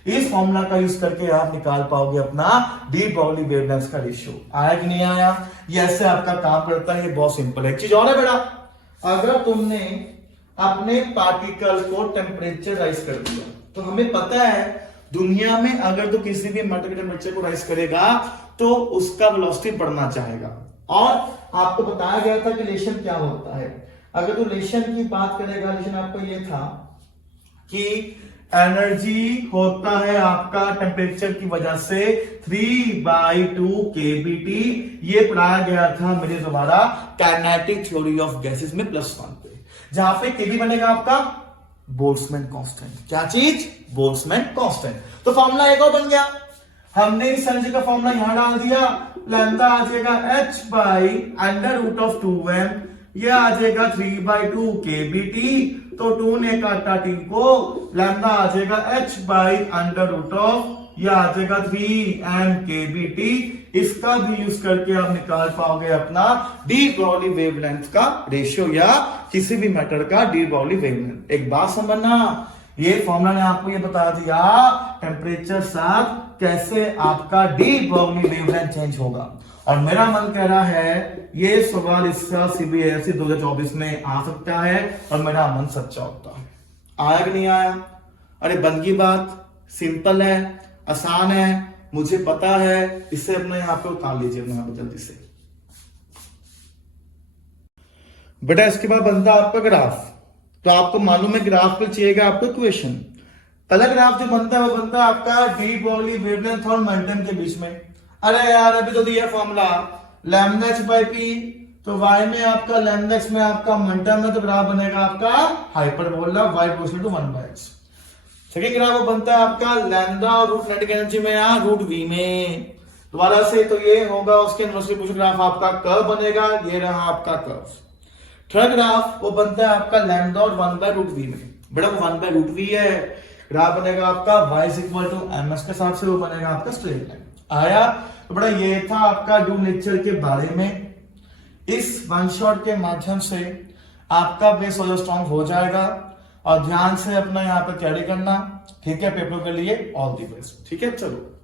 इस फॉर्मूला का यूज करके आप निकाल पाओगे अपना डी ब्रॉगली वेवलेंथ का रेशियो। आया कि नहीं आया? ये ऐसे आपका काम करता है, ये बहुत सिंपल है। एक चीज और है बेटा, अगर तुमने अपने पार्टिकल को टेम्परेचर राइज कर दिया, तो हमें पता है दुनिया में अगर तो किसी भी मैटर के टेम्परेचर को राइज करेगा तो उसका वेलोसिटी बढ़ना चाहेगा। और आपको बताया गया था कि रिलेशन क्या होता है। अगर तो रिलेशन की बात करेगा, रिलेशन आपको ये था कि एनर्जी होता है आपका टेम्परेचर की वजह से 3/2 kBT। ये पढ़ाया गया था मेरे द्वारा काइनेटिक थ्योरी ऑफ गैसेस में +1 पे, जहां पे केबी बनेगा आपका बोल्ट्जमैन कांस्टेंट। क्या चीज? Boltzmann constant. तो फॉर्मूला एक और बन गया, हमने इस एनर्जी का फॉर्मूला यहां डाल दिया, लैम्डा आ जाएगा h by under root of 2m, ये आ जाएगा 3/2 kBT, तो 2 ने काटा t को, लैम्डा आ जाएगा h by under root of, ये आ जाएगा 3m kBT। इसका भी यूज करके आप निकाल पाओगे अपना डी ब्रॉगली वेवलेंथ का रेशियो, या किसी भी मैटर का डी ब्रॉगली वेवलेंथ। एक बात समझना, ये फॉर्मूला ने आपको ये बता दिया टेम्परेचर साथ कैसे आपका डी ब्रॉगली वेवलेंथ चेंज होगा। और मेरा मन कह रहा है ये सवाल इस साल सीबीएसई 2024 में आ सकता है, और मेरा मन सच्चा होता है। आया कि नहीं आया? अरे बन गई बात, सिंपल है, आसान है, मुझे पता है। इसे अपने यहां पे उतार लीजिए अपने यहां पे जल्दी से। बेटा इसके बाद बनता है आपका ग्राफ। तो आपको मालूम है ग्राफ पे चाहिएगा आपको इक्वेशन। पहला ग्राफ जो बनता है वो बनता है आपका डी ब्रॉगली वेवलेंथ और मोमेंटम के बीच में। अरे यार अभी तो दिया formula lambda h by P, तो y में आपका लैम्डा x में आपका मोमेंटम है, तो ग्राफ बनेगा आपका hyperbola y equal to 1/x। Second graph वो बनता है आपका लैम्डा और रूट काइनेटिक एनर्जी में या रूट v में, दोबारा से तो ये होगा उसके इनवर्सली कुछ ग्राफ आपका कर्व बनेगा, ये रहा आपका कर्व। थर्ड ग्राफ वो बनता है आपका लैम्डा और 1/√v में, बेटा वो 1/√v है, ग्राफ बनेगा आपका y इक्वल टू ms के हिसाब से वो बनेगा आपका स्ट्रेट लाइन। आया? तो बड़ा ये था आपका ड्यू नेचर के बारे में। इस वन शॉट के माध्यम से आपका बेस और स्ट्रॉन्ग हो जाएगा। और ध्यान से अपना यहाँ पे कैरी करना, ठीक है। पेपर के लिए ऑल दी बेस्ट, ठीक है। चलो।